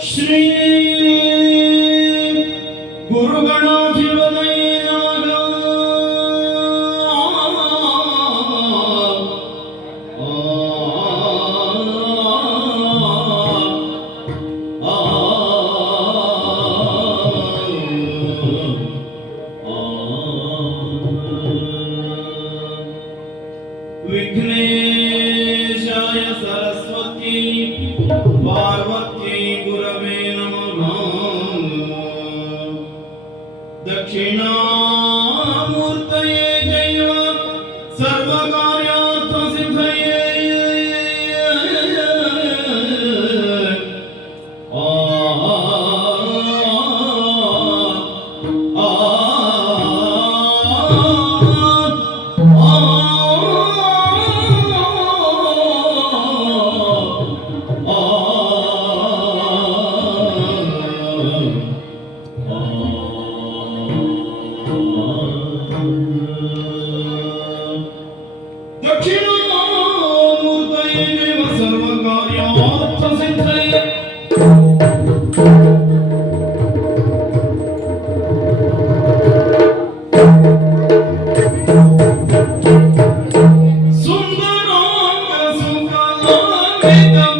ಶ್ರೀ ಗುರುಗಣಾಧಿಪತಯೇ ನಮಃ. ವಿಘ್ನೇಶಾಯ ಸರಸ್ವತಿ ಪಾರ್ವತಿ ಗುರವೇ ನಮಃ. ದಕ್ಷಿಣಾಮೂರ್ತಯೇ ಜೈವ ಸರ್ವಕಾರ್ಯಾರ್ಥ ಸಿದ್ಧಯೇ. ದಕ್ಷಿಣಾಮೂರ್ತಯೇ ದೇವ ಸರ್ವಕಾರ್ಯಾರ್ಥ ಸಿದ್ಧಯೇ. ಸುಂದರಾಂಗ ಸುಖಲಾಂಗಿತಂ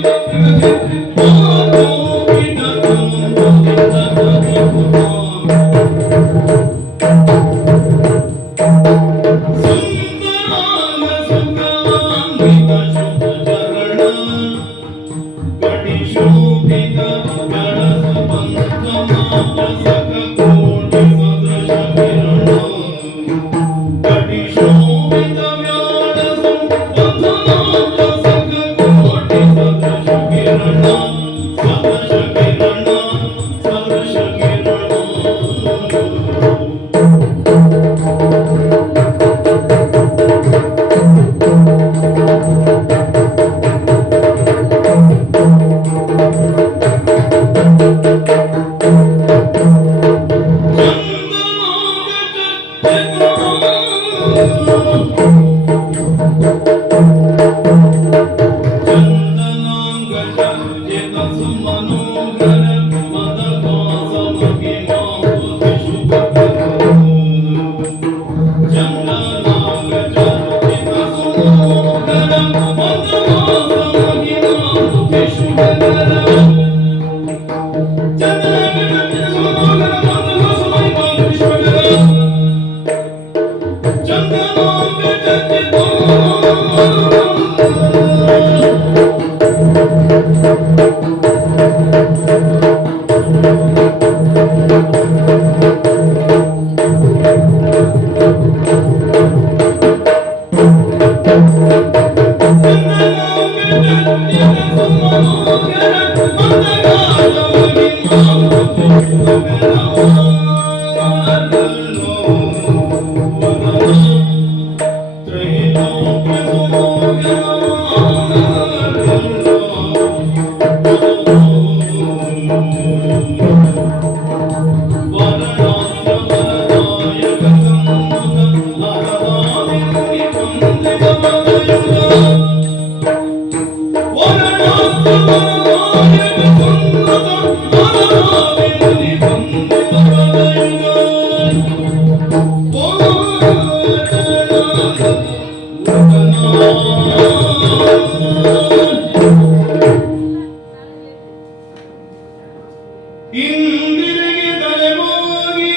ಇಂದಿರೆಗೆ ತಲೆಮಾಗಿ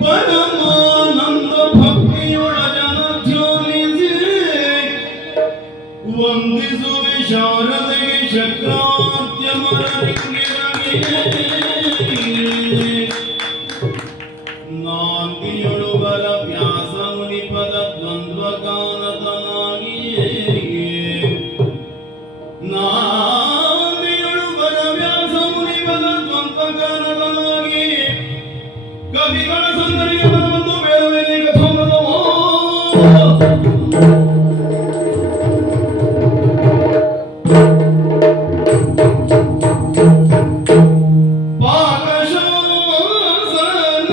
ಪರಮಾನಂದ ಭಕ್ತಿಯೊಳ ಜನ ಧ್ಯಾನಿಸಿ ವಂದಿಸುವೆ ಶಾರದೆಗೆ ಶಕ್ರಾತ್ಯಮರಲಿಂಗಿರಗೆ. ನಾಂದಿಯೊಳು ಬಲ ವ್ಯಾಸ ಮುನಿಪದ ದ್ವಂದ್ವ ಗಾನತನಾಗಿಯೇ. ನಾಂದಿಯೊಳು ಬಲ ವ್ಯಾಸ ಮುನಿಪದ ದ್ವಂದ್ವ ಗಾನತನಾಗಿ ಕವಿಗಳ ಸಂದರಿಗೆ ಬಂದು ಬೇಡವೇನೆ ಕಥಾಮೃತವೋ. ಪಾಕಶಾಸನ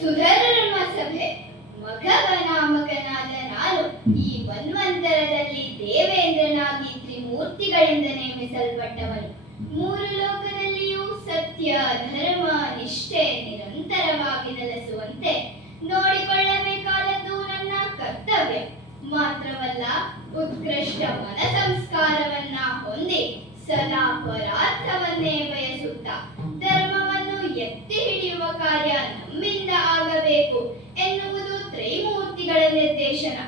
ಸುಧರ್ಮ ಸಭೆ ಮಘವನಾಮಕನಾದ ನಾನು ಈ ಮನ್ವಂತರದಲ್ಲಿ ದೇವೇಂದ್ರನಾಗಿ ತ್ರಿಮೂರ್ತಿಗಳಿಂದ ನೇಮಿಸಲ್ಪಟ್ಟವನು. ಮೂರು ಲೋಕದಲ್ಲಿಯೂ ಸತ್ಯ ಧರ್ಮ ನಿಷ್ಠೆ ನಿರಂತರವಾಗಿ ನೆಲೆಸುವಂತೆ ನೋಡಿಕೊಳ್ಳಬೇಕಾದದ್ದು ನನ್ನ ಕರ್ತವ್ಯ. ಮಾತ್ರವಲ್ಲ, ಉತ್ಕೃಷ್ಟ ಮನ ಸಂಸ್ಕಾರವನ್ನ ಹೊಂದಿ ಸದಾ ಪರಾರ್ಥವನ್ನೇ ಬಯಸುತ್ತಾ ಧರ್ಮವನ್ನು ಎತ್ತಿ ಹಿಡಿಯುವ ಕಾರ್ಯ ನಮ್ಮಿಂದ ಆಗಬೇಕು ಎನ್ನುವುದು ತ್ರೈಮೂರ್ತಿಗಳ ನಿರ್ದೇಶನ.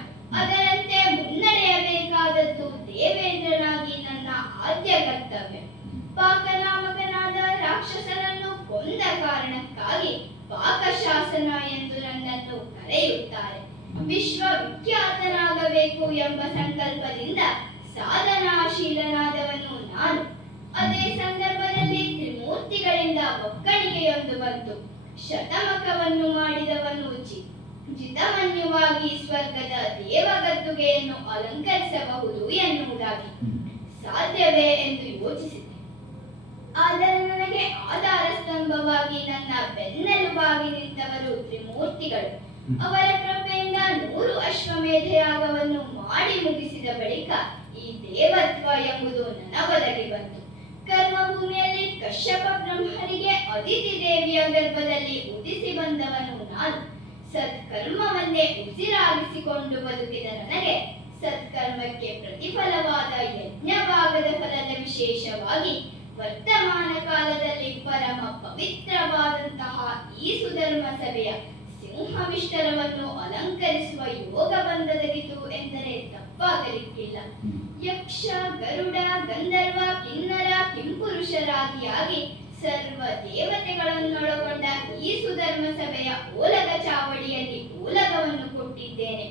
ಅದರಂತೆ ಮುನ್ನಡೆಯಬೇಕಾದದ್ದು ದೇವೇಂದ್ರನಾಗಿ ನನ್ನ ಆದ್ಯ ಕರ್ತವ್ಯ. ಪಾಕನಾಮಕನಾದ ರಾಕ್ಷಸನನ್ನು ಕೊಂದ ಕಾರಣಕ್ಕಾಗಿ ಪಾಕಶಾಸನ ಎಂದು ನನ್ನನ್ನು ಕರೆಯುತ್ತಾರೆ. ವಿಶ್ವವಿಖ್ಯಾತನಾಗಬೇಕು ಎಂಬ ಸಂಕಲ್ಪದಿಂದ ಸಾಧನಾಶೀಲನಾದವನು ನಾನು. ಅದೇ ಸಂದರ್ಭದಲ್ಲಿ ತ್ರಿಮೂರ್ತಿಗಳಿಂದ ಒಕ್ಕಣಿಕೆಯೊಂದು ಬಂತು. ಶತಮಕವನ್ನು ಮಾಡಿದವನು ಜಿತಮನ್ಯುವಾಗಿ ಸ್ವರ್ಗದ ದೇವಗದ್ದುಗೆಯನ್ನು ಅಲಂಕರಿಸಬಹುದು ಎನ್ನುವುದಾಗಿ. ಸಾಧ್ಯವೇ ಎಂದು ಯೋಚಿಸಿದೆ. ಆದರೆ ನನಗೆ ಆಧಾರ ಸ್ತಂಭವಾಗಿ ನನ್ನ ಬೆನ್ನೆಲುಬಾಗಿ ನಿಂತವರು ತ್ರಿಮೂರ್ತಿಗಳು. ಅವರ ಕೃಪೆಯಿಂದ 100 ಅಶ್ವಮೇಧ ಯಾಗವನ್ನು ಮಾಡಿ ಮುಗಿಸಿದ ಬಳಿಕ ಈ ದೇವತ್ವ ಎಂಬುದು ನನಗೊದಗಿ ಬಂತು. ಕರ್ಮಭೂಮಿಯಲ್ಲಿ ಕಶ್ಯಪ ಬ್ರಹ್ಮನಿಗೆ ಅದಿತಿ ದೇವಿಯ ಗರ್ಭದಲ್ಲಿ ಉದಿಸಿ ಬಂದವನು ನಾನು. ಸತ್ಕರ್ಮವನ್ನೇ ಉಸಿರಾಗಿಸಿಕೊಂಡು ಬದುಕಿದ ನನಗೆ ಸತ್ಕರ್ಮಕ್ಕೆ ಪ್ರತಿಫಲವಾದ ಯಜ್ಞಭಾಗದ ಫಲದ ವಿಶೇಷವಾಗಿ ವರ್ತಮಾನ ಕಾಲದಲ್ಲಿ ಪರಮ ಪವಿತ್ರವಾದಂತಹ ಈ ಸುಧರ್ಮ ಸಭೆಯ ಸಿಂಹವಿಷ್ಟರವನ್ನು ಅಲಂಕರಿಸುವ ಯೋಗ ಬಂದದಗಿತು ಎಂದರೆ ತಪ್ಪಾಗಲಿಕ್ಕಿಲ್ಲ. ಯಕ್ಷ ಗರುಡ ಗಂಧರ್ವ ಕಿನ್ನರ ಕಿಂಪುರುಷರಾದಿಯಾಗಿ ಸರ್ವ ದೇವತೆಗಳನ್ನೊಳಗೊಂಡ ಈ ಸುಧರ್ಮ ಸಭೆಯ ಓಲಗ ಚಾವಡಿಯಲ್ಲಿ ಓಲಗವನ್ನು ಕೊಟ್ಟಿದ್ದೇನೆ.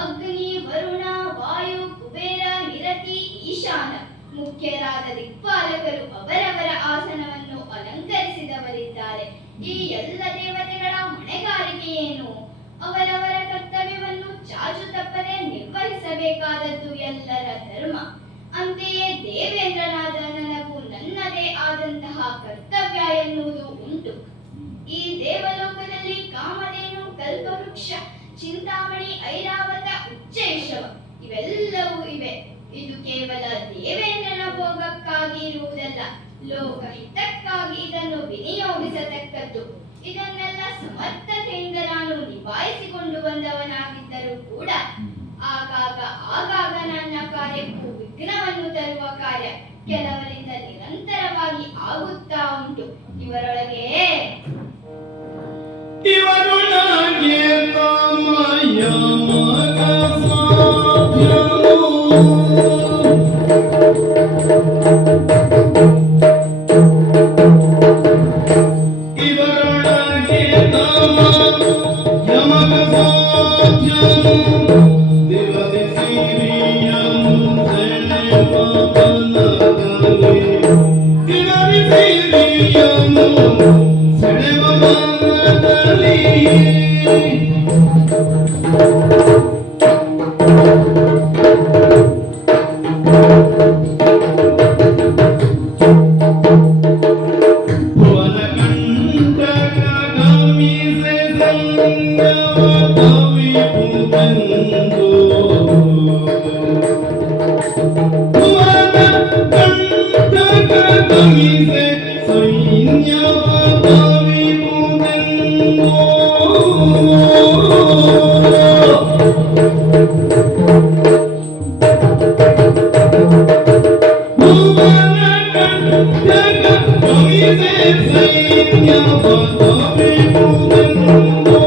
ಅಗ್ನಿ ವರುಣ ವಾಯು ಕುಬೇರ ನಿರತಿ ಈಶಾನ ಮುಖ್ಯರಾದ ದಿಕ್ಪಾಲಕರು ಅವರವರ ಆಸನವನ್ನು ಅಲಂಕರಿಸಿದವರಿದ್ದಾರೆ. ಈ ಎಲ್ಲ ದೇವತೆಗಳ ಹೊಣೆಗಾರಿಕೆ ಏನು? ಅವರವರ ಕರ್ತವ್ಯವನ್ನು ಚಾಚು ತಪ್ಪದೆ ನಿರ್ವಹಿಸಬೇಕಾದದ್ದು ಎಲ್ಲರ ಧರ್ಮ. ಅಂತೆಯೇ ದೇವೇಂದ್ರನಾದ ನನಗೂ ನನ್ನದೇ ಆದಂತಹ ಕರ್ತವ್ಯ ಎನ್ನುವುದು ಉಂಟು. ಈ ದೇವಲೋಕದಲ್ಲಿ ಕಾಮಧೇನು, ಕಲ್ಪವೃಕ್ಷ, ಚಿಂತಾಮಣಿ, ಐರಾವತ, ಉಚ್ಚೈಷವ ಇವೆಲ್ಲವೂ ಇವೆ. ಇದು ಕೇವಲ ದೇವೇಂದ್ರನ ಭೋಗಕ್ಕಾಗಿ ಇರುವುದಲ್ಲ, ಲೋಕಹಿತಕ್ಕಾಗಿ ಇದನ್ನು ವಿನಿಯೋಗಿಸತಕ್ಕದ್ದು. ಇದನ್ನೆಲ್ಲ ಸಮರ್ಥತೆಯಿಂದ ನಾನು ನಿಭಾಯಿಸಿಕೊಂಡು ಬಂದವನಾಗಿದ್ದರೂ ಕೂಡ ಆಗಾಗ ನನ್ನ ಕಾರ್ಯಕ್ಕೂ ವಿಘ್ನವನ್ನು ತರುವ ಕಾರ್ಯ ಕೆಲವರಿಂದ ನಿರಂತರವಾಗಿ ಆಗುತ್ತಾ ಉಂಟು. ಇವರೊಳಗೆ Thank you. ಗಮಿಸೆ ಸೈನ್ಯವ ಕವಿಯುವುದೆಂದೋ. ಭುವನ ಕಂಠಕ ಗಮಿಸೆ ಸೈನ್ಯವ ಕವಿಯುವುದೆಂದೋ.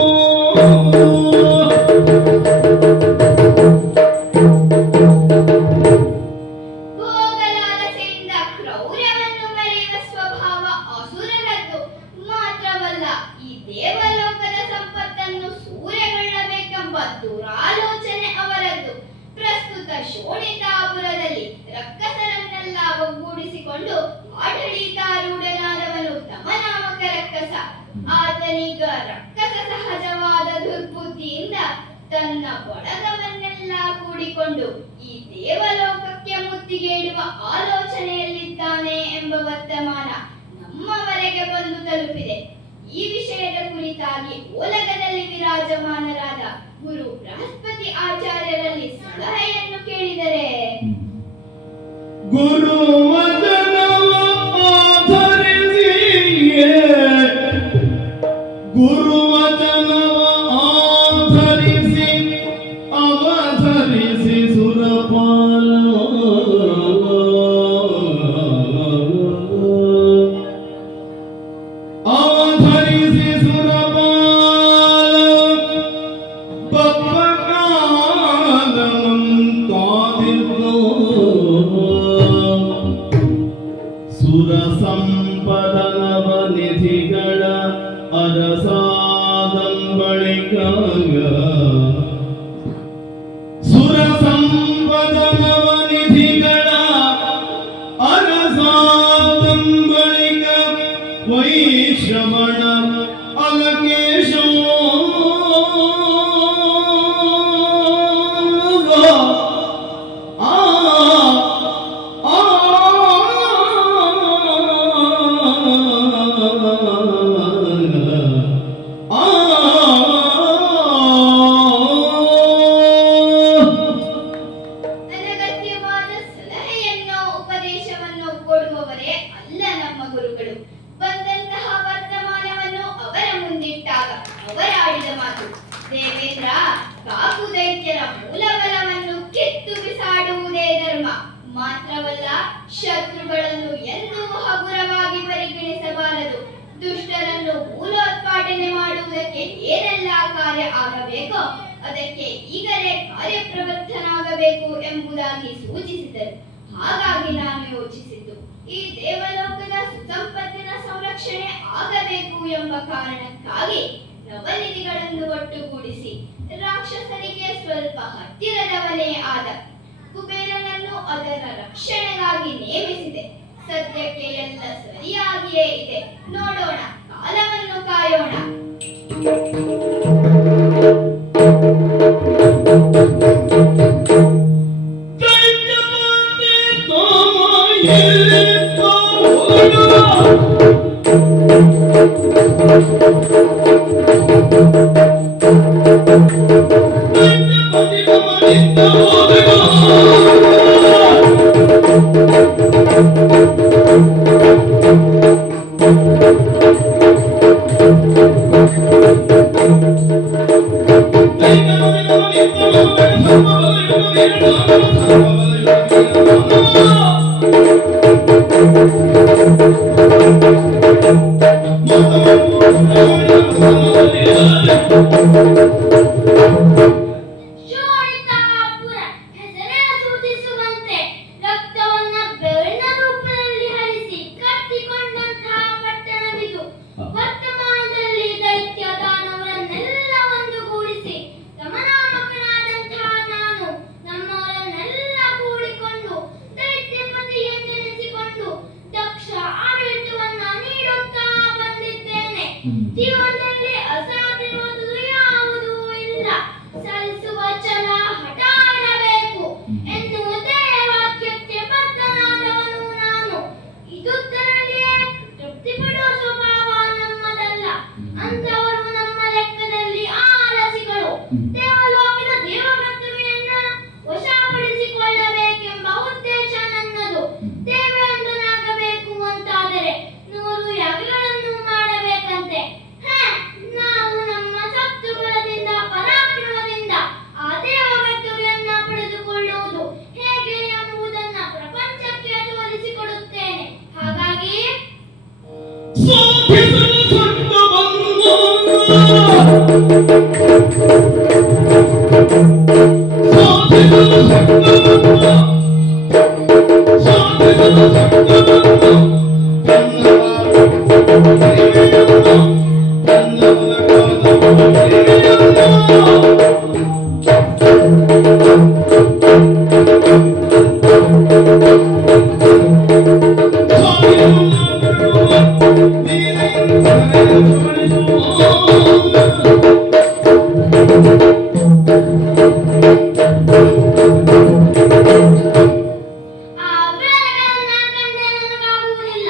ಭೋಗಲಾಲಸೆಯಿಂದ ಕ್ರೌರ್ಯವನ್ನು ಮರೆಯುವ ಸ್ವಭಾವ ಅಸುರರದ್ದು ಮಾತ್ರವಲ್ಲ, ಈ ದೇವಲೋಕದ ಸಂಪತ್ತನ್ನು ಸೂರೆಗೊಳ್ಳಬೇಕೆಂಬ ದುರಾಲೋಚನೆ ಅವರದ್ದು. ಪ್ರಸ್ತುತ ಶೋಣಿತಾಪುರದಲ್ಲಿ ರಕ್ಕಸರನ್ನೆಲ್ಲ ಒಗ್ಗೂಡಿಸಿಕೊಂಡು ಆಡಳಿತಾರೂಢನಾದವನು ತಮನಾಮಕ ರಕ್ಕಸ. ಆತನೀಗ ರಕ್ಕಸ ಸಹಜವಾದ ದುರ್ಬುದ್ಧಿಯಿಂದ ತನ್ನ ಬಳಗವನ್ನೆಲ್ಲ ಕೂಡಿಕೊಂಡು ಈ ದೇವಲೋಕಕ್ಕೆ ಮುತ್ತಿಗೆ ಇಡುವ ಆಲೋಚನೆಯಲ್ಲಿದ್ದಾನೆ ಎಂಬ ವರ್ತಮಾನ ನಮ್ಮವರೆಗೆ ಬಂದು ತಲುಪಿದೆ. ಈ ವಿಷಯದ ಕುರಿತಾಗಿ ಓಲಗದಲ್ಲಿ ವಿರಾಜಮಾನರಾದ ಗುರು ಬೃಹಸ್ಪತಿ ಆಚಾರ್ಯರಲ್ಲಿ ಸಲಹೆಯನ್ನು ಕೇಳಿದರೆ, ಗುರು ವಚನವ ಆಧರಿಸಿಯೇ, ಗುರು ವಚನವ ಆಧರಿಸಿ ಅವಧರಿಸಿ ಸುರಪಾಲ, ಅವಧರಿಸಿ ಸುರಪಾಲ ಬಪ್ಪಕಾದನಂತಾದಿರ್ನೋ. ಸುರ ಸಂಪದನವ ನಿಧಿಗಳ ಅರಸಾದಂಬಳಿಕಾಗ, ಸುರ ಸಂಪದನವ ನಿಧಿಗಳ ಅರಸಾದಂಬಳಿಕ ವೈಶ್ರವಣ ಅಲಕೇಶೋ. ಅನಗತ್ಯವಾದ ಸಲಹೆಯನ್ನು ಉಪದೇಶವನ್ನು ಕೊಡುವವರೇ ಅಲ್ಲ ನಮ್ಮ ಗುರುಗಳು. ಬಂದಂತಹ ವರ್ತಮಾನವನ್ನು ಅವರ ಮುಂದಿಟ್ಟಾಗ ಅವರಾಡಿದ ಮಾತು, ದೇವೇಂದ್ರ, ಕಾಕು ದೈತ್ಯರ ಮೂಲಬಲವನ್ನು ಕಿತ್ತು ಬಿಸಾಡುವುದೇ ಧರ್ಮ. ಮಾತ್ರವಲ್ಲ, ಶತ್ರುಗಳನ್ನು ಎಂದೂ ಹಗುರವಾಗಿ ಪರಿಗಣಿಸಬಾರದು. ದುಷ್ಟರನ್ನು ಮೂಲೋತ್ಪಾಟನೆ ಮಾಡುವುದಕ್ಕೆ ಏನೆಲ್ಲ ಕಾರ್ಯ ಆಗಬೇಕೋ ಅದಕ್ಕೆ ಈಗಲೇ ಕಾರ್ಯಪ್ರವೃತ್ತನಾಗಬೇಕು ಎಂಬುದಾಗಿ ಸೂಚಿಸಿದರು. ಹಾಗಾಗಿ ನಾನು ಯೋಚಿಸಿದ್ದು, ಈ ದೇವಲೋಕದ ಸುಸಂಪತ್ತಿನ ಸಂರಕ್ಷಣೆ ಆಗಬೇಕು ಎಂಬ ಕಾರಣಕ್ಕಾಗಿ ನವನಿಧಿಗಳನ್ನು ಒಟ್ಟುಗೂಡಿಸಿ ರಾಕ್ಷಸರಿಗೆ ಸ್ವಲ್ಪ ಹತ್ತಿರದವನೇ ಆದ ಕುಬೇರನನ್ನು ಅದರ ರಕ್ಷಣೆಗಾಗಿ ನೇಮಿಸಿದೆ. ಸದ್ಯಕ್ಕೆ ಎಲ್ಲ ಸರಿಯಾಗಿಯೇ ಇದೆ. ನೋಡೋಣ, ಕಾಲವನ್ನು ಕಾಯೋಣ. ಶೋಣಿತಾಪುರ ಹೆಸರೇ ಸೂಚಿಸುವಂತೆ ರಕ್ತವನ್ನ ಬೆವರಿನ ರೂಪದಲ್ಲಿ ಹರಿಸಿ ಕಟ್ಟಿಕೊಂಡಂತಹ ಪಟ್ಟಣವಿದು. ವರ್ತಮಾನದಲ್ಲಿ ದೈತ್ಯ ದಾನವರನ್ನೆಲ್ಲ ಒಂದುಗೂಡಿಸಿ ತಮನಾಮಕನಾದಂತಹ ನಾನು ನಮ್ಮವರನ್ನೆಲ್ಲ ಕೂಡಿಕೊಂಡು ದೈತ್ಯಪತಿ ಎಂದೆನಿಸಿಕೊಂಡು ದಕ್ಷ ಆಡಳಿತವನ್ನ ನೀಡುತ್ತಾ ಬಂದಿದ್ದೇನೆ. ಜೀವನದಲ್ಲಿ ಅಸಾಧ್ಯವಾದುದು ಯಾವುದೂ ಇಲ್ಲ. ಸಲ್ಲಿಸುವ ಛಲ ಹಠ ಆಡಬೇಕು ಎನ್ನುವುದೇ ವಾಕ್ಯಕ್ಕೆ ಬದ್ಧನಾದವನು ನಾನು. ಇದುದರಲ್ಲಿಯೇ ತೃಪ್ತಿ ಪಡುವ ಸ್ವಭಾವ ನಮ್ಮದಲ್ಲ. ಅಂತವರು ನಮ್ಮ ಲೆಕ್ಕದಲ್ಲಿ ಆಲಸಿಗಳು. ದೇವಲೋಕದ ದೇವವ್ರತಮೆಯನ್ನ ವಶಪಡಿಸಿಕೊಳ್ಳಬೇಕೆಂಬ ಉದ್ದೇಶ ನನ್ನದು. ದೇವೇಂದ್ರನಾಗಬೇಕು ಅಂತ ಸಾಧಿಸಲು ಸ್ವರ್ಗವನ್ನು ಸಾಧಿಸಲು ಸ್ವರ್ಗವನ್ನು ಸಾಧಿಸಲು ಸ್ವರ್ಗವನ್ನು ಆ ಬೆಳಗನ್ನ ಕಂಡ್ರೆ ನನಗಾಗುವುದಿಲ್ಲ.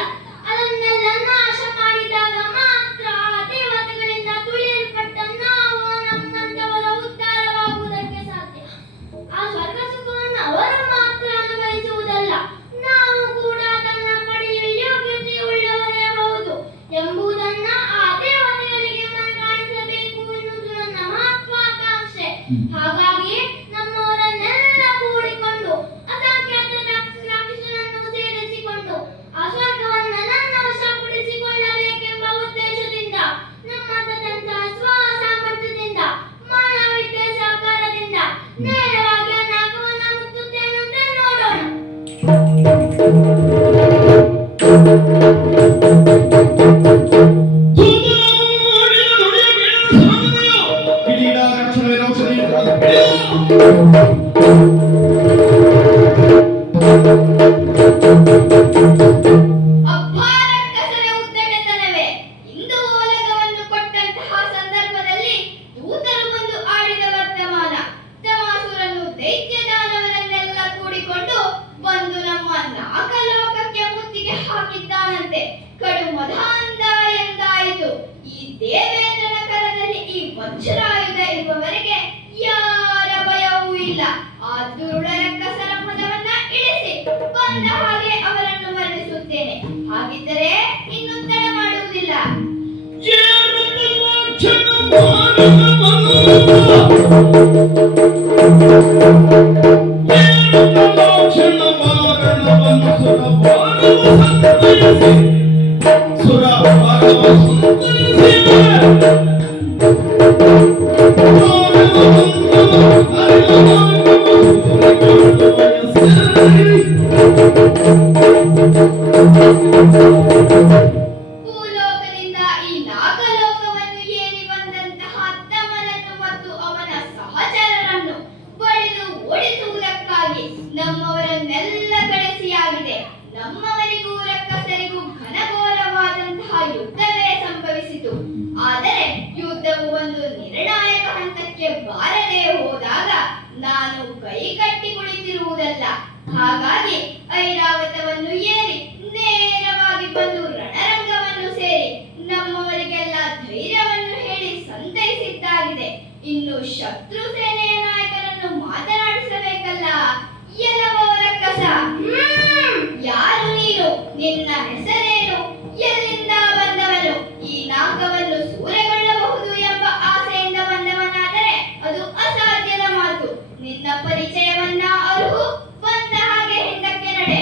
ಅದನ್ನೆಲ್ಲ ನಾಶ ಮಾಡಿದಾಗ ಮಾತ್ರ ಆ ದೇವತೆಗಳಿಂದ ತುಳಿಯಲ್ಪಟ್ಟ ನಾವು ನಮ್ಮಂತವರ ಉದ್ಧಾರವಾಗುವುದಕ್ಕೆ ಸಾಧ್ಯ. ಆ ಸ್ವರ್ಗ ಸುಖವನ್ನು ಅವರು ಮಾತ್ರ ಅನುಭವಿಸುವುದಲ್ಲ, ನಾವು ಕೂಡ ಅದನ್ನ ಪಡೆಯುವ ಯೋಗ್ಯತೆಯುಳ್ಳವರೇ ಹೌದು ಎಂಬುದನ್ನ ಆ ದೇವತೆಗಳಿಗೆ ಮನಗಾಣಿಸಬೇಕು ಎನ್ನುವುದು ನನ್ನ ಮಹತ್ವಾಕಾಂಕ್ಷೆ. ಹಾಗಾಗಿ ನಮ್ಮವರನ್ನೆಲ್ಲ ಕೂಡಿಕೊಂಡು ಅಸಂಖ್ಯಾತ ರಾಕ್ಷಸರನ್ನು ಸೇರಿಸಿಕೊಂಡು ಆ ಸ್ವರ್ಗವನ್ನು ನನ್ನ ವಶಪಡಿಸಿಕೊಳ್ಳಬೇಕೆಂಬ ಉದ್ದೇಶದಿಂದ ನಮ್ಮ ಸ್ವತಂತ್ರ ಸ್ವಸಾಮರ್ಥ್ಯದಿಂದ ಮಾನವಿದ್ಯೆ ಸಹಕಾರದಿಂದ ನೇರವಾಗಿ ಆ ನಾಗವನ್ನು ಮುತ್ತುತ್ತೇನಂತೆ ನೋಡೋಣ. ಅಬ್ಬಾರಕ್ಕಸರ ಉದ್ದಟತನವೇ. ಇಂದು ಓಲಗವನ್ನು ಕೊಟ್ಟಂತಹ ಸಂದರ್ಭದಲ್ಲಿ ದೂತರು ಬಂದು ಆಡಿದ ವರ್ತಮಾನ. ತಮಾಸುರನು ದೈತ್ಯದಾನವರನ್ನೆಲ್ಲ ಕೂಡಿಕೊಂಡು ಬಂದು ನಮ್ಮ ನಾಗಲೋಕಕ್ಕೆ ಮುತ್ತಿಗೆ ಹಾಕಿದ್ದಾನಂತೆ. ಕಡು ಮದಾಂಧ ಎಂದಾಯಿತು. ಈ ದೇವೇಂದ್ರನ ಕರದಲ್ಲಿ ಈ ವಜ್ರಾಯುಧ ಇರುವವರೆಗೆ ಯಾರ ಭಯವೂ ಇಲ್ಲ. ಆ ದುರುಳರ ಕಸರ ಪದವನ್ನ ಇಳಿಸಿ ಬಂದ ಹಾಗೆ ಅವರನ್ನು ಮರಣಿಸುತ್ತೇನೆ. ಹಾಗಿದ್ದರೆ ಇನ್ನು ತಡ ಮಾಡುವುದಿಲ್ಲ. ಭೂಲೋಕದಿಂದ ಈ ನಾಗಲೋಕವನ್ನು ಏರಿ ಬಂದಂತಹ ತಮ್ಮನನ್ನು ಮತ್ತು ಅವನ ಸಹಚರರನ್ನು ಬಡಿದು ಓಡಿಸುವುದಕ್ಕಾಗಿ ನಮ್ಮವರನ್ನೆಲ್ಲ ಕಳಿಸಿಯಾಗಿದೆ. ನಮ್ಮವರಿಗೂ ರಕ್ಕಸರಿಗೂ ಘನಘೋರವಾದಂತಹ ಯುದ್ಧವೇ ಸಂಭವಿಸಿತು. ಆದರೆ ಯುದ್ಧವು ಒಂದು ನಿರ್ಣಾಯಕ ಹಂತಕ್ಕೆ ಬಾರದೆ ಹೋದಾಗ ನಾನು ಕೈ ಕಟ್ಟಿ ಕುಳಿತಿರುವುದಲ್ಲ. ಹಾಗಾಗಿ ಐರಾವತವನ್ನು ಏರಿ ನೇರವಾಗಿ ಬಂದು ರಣರಂಗವನ್ನು ಸೇರಿ ನಮ್ಮವರಿಗೆಲ್ಲ ಧೈರ್ಯವನ್ನು ಹೇಳಿ ಸಂತೈಸಿದ್ದಾಗಿದೆ. ಇನ್ನು ಶತ್ರು ಸೇನೆಯ ನಾಯಕರನ್ನು ಮಾತನಾಡಿಸಬೇಕಲ್ಲ. ಎಲ್ಲವರ ಕಸ. ಯಾರು ನೀನು? ನಿನ್ನ ಹೆಸರೇನು? ಎಲ್ಲಿಂದ ಬಂದವನು? ಈ ನಾಗವನ್ನು ಸೂರೆಗೊಳ್ಳಬಹುದು ಎಂಬ ಆಸೆಯಿಂದ ಬಂದವನಾದರೆ ಅದು ಅಸಾಧ್ಯದ ಮಾತು. ನಿನ್ನ ಪರಿಚಯವನ್ನ ಅರುಹು. ಬಂದ ಹಾಗೆ ಹಿಂದಕ್ಕೆ ನಡೆ.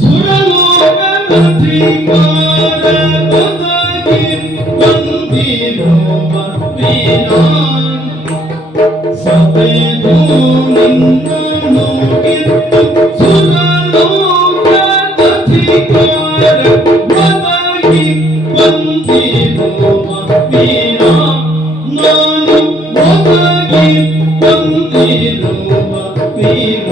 ಸುರಲೋಕ ಸವೆದು ನಿನ್ನನ್ನು ಗೆದ್ದು ಸುರಲೋಕದಧಿಕಾರ ಒದಗಿ ಬಂದಿರುವ ವೀರ ನಾನು ಒದಗಿ ಬಂದಿರುವ ವೀರ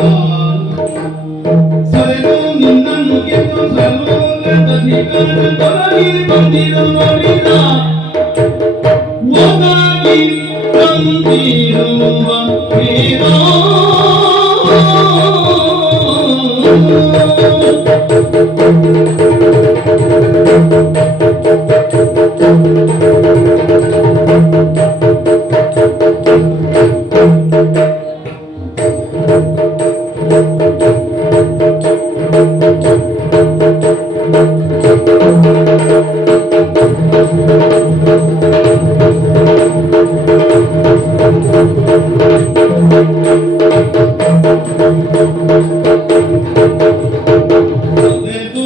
ಸವೆದು ನಿನ್ನನ್ನು ಗೆದ್ದು ಸರ್ವೋಗದಧಿಕಾರ ಒದಗಿ ಬಂದಿರುವ ವೀರ ಒದಗಿ ಬಂದಿರುವ ವೀರ ಸವೆದು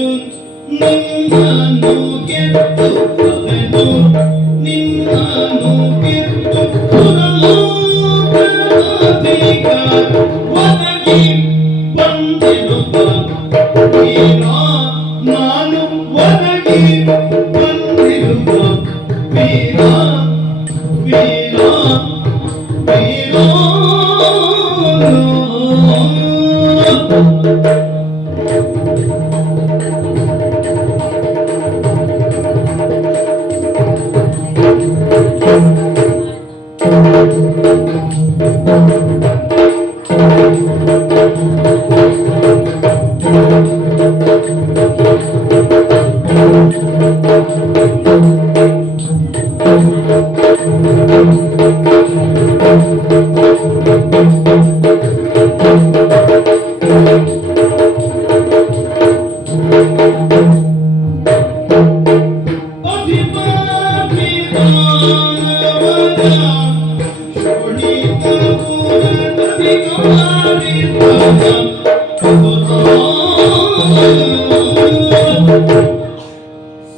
ನಿನ್ನನ್ನು ಗೆದ್ದು ಸವೆದು ನಿನ್ನನ್ನು ಗೆದ್ದು ಸುರಲೋಕದಧಿಕಾರ ಒದಗಿ ಬಂದಿರುವ ವೀರ ನಾನು ಒದಗಿ ಬಂದಿರುವ ವೀರ ವೀರ ವೀರ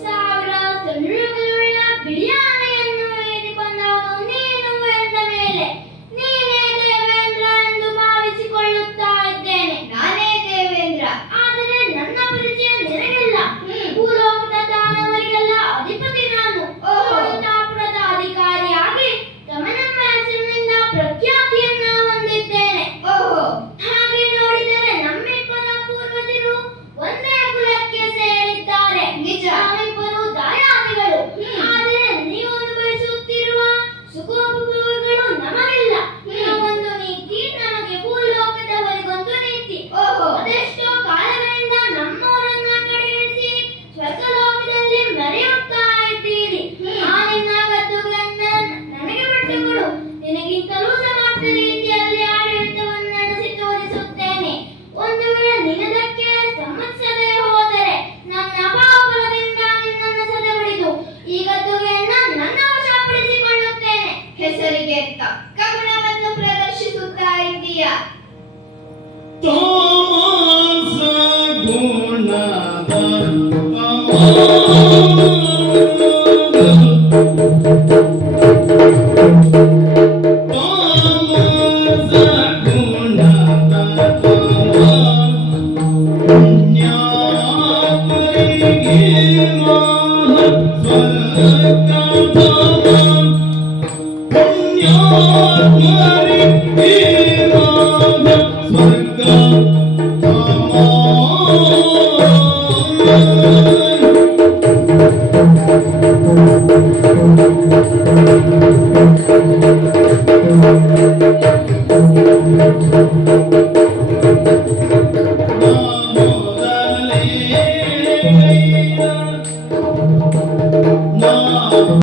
ಸಾವಿರ ತಮಿಳುಗಳುಳ್ಳ ಬಿಡಿಯಾನೆಯನ್ನು ಏರಿ ಬಂದವನು ನೀನು ಎಂದ ಮೇಲೆ ನೀನೇ ದೇವೇಂದ್ರ ಎಂದು ಭಾವಿಸಿಕೊಳ್ಳುತ್ತಾ ಇದ್ದೇನೆ. ನಾನೇ ದೇವೇಂದ್ರ. ಆದರೆ ನನ್ನ ಪರಿಚಯ ನಿನಗಿಲ್ಲ. ಭೂಲೋಕದ ದಾನವರಿಗೆಲ್ಲ ಅಧಿಪತಿ ನಾನು. ಚೋಳಿತಾಪುರದ ಅಧಿಕಾರಿಯಾಗಿ ತಮನಮ್ಮ ಹೆಸರಿನಿಂದ ಪ್ರಖ್ಯಾತಿಯನ್ನ ಹೊಂದಿದ್ದೇನೆ. ಓಹೋ, ಹಾಗೆ ನೋಡಿದರೆ ನಮ್ಮಿಬ್ಬರ ಪೂರ್ವಜರು ಒಂದೇ ಕುಲಕ್ಕೆ ಸೇರಿದ್ದಾರೆ. ನಿಜ. ನಾವಿಬ್ಬರು ದಾಯಾದಿಗಳು. ಆದರೆ ನೀವು ಅನುಭವಿಸುತ್ತಿರುವ ಸುಖೋಪಭೋಗಗಳು ನಮಗಿಲ್ಲ. ಒಂದು ನೀತಿ ನಮಗೆ ಭೂಲೋಕದವರಿಗೊಂದು ನೀತಿ. ಓಹೋ, ಅದೆಷ್ಟೋ ಕಾಲಗಳಿಂದ ನಮ್ಮವರನ್ನ ಕಡೆಗಣಿಸಿ ಸ್ವರ್ಗಲೋಕದಲ್ಲಿ ಮೆರೆಯುತ್ತಾ ಇದ್ದೀರಿ. ಆ ನಿನ್ನ ಗದ್ದುಗೆಯನ್ನ ನನಗೆ ಬಿಟ್ಟುಕೊಡು. ನಿನಗಿಂತಲೂ ಸಮರ್ಥ ರೀತಿಯಲ್ಲಿ ಆಡಳಿತವನ್ನು ನಡೆಸಿ ತೋರಿಸುತ್ತೇನೆ. ಒಂದು ವೇಳೆ ನಿನದಕ್ಕೆ ಸಮ್ಮತಿಸದೆ ಹೋದರೆ ನನ್ನ ಪಾಪದಿಂದ ನಿನ್ನನ್ನು ಸದೆಬಡಿದು ಈ ಗದ್ದುಗೆಯನ್ನ ನನ್ನ ವಶಪಡಿಸಿಕೊಳ್ಳುತ್ತೇನೆ. ಹೆಸರಿಗೆ ತಕ್ಕ ಗುಣವನ್ನು ಪ್ರದರ್ಶಿಸುತ್ತಾ ಇದ್ದೀಯ. ತಾಮಸ ಗುಣದ ಪುಣ್ಯಾಪರಿಗೆ ಮಹತ್ವದ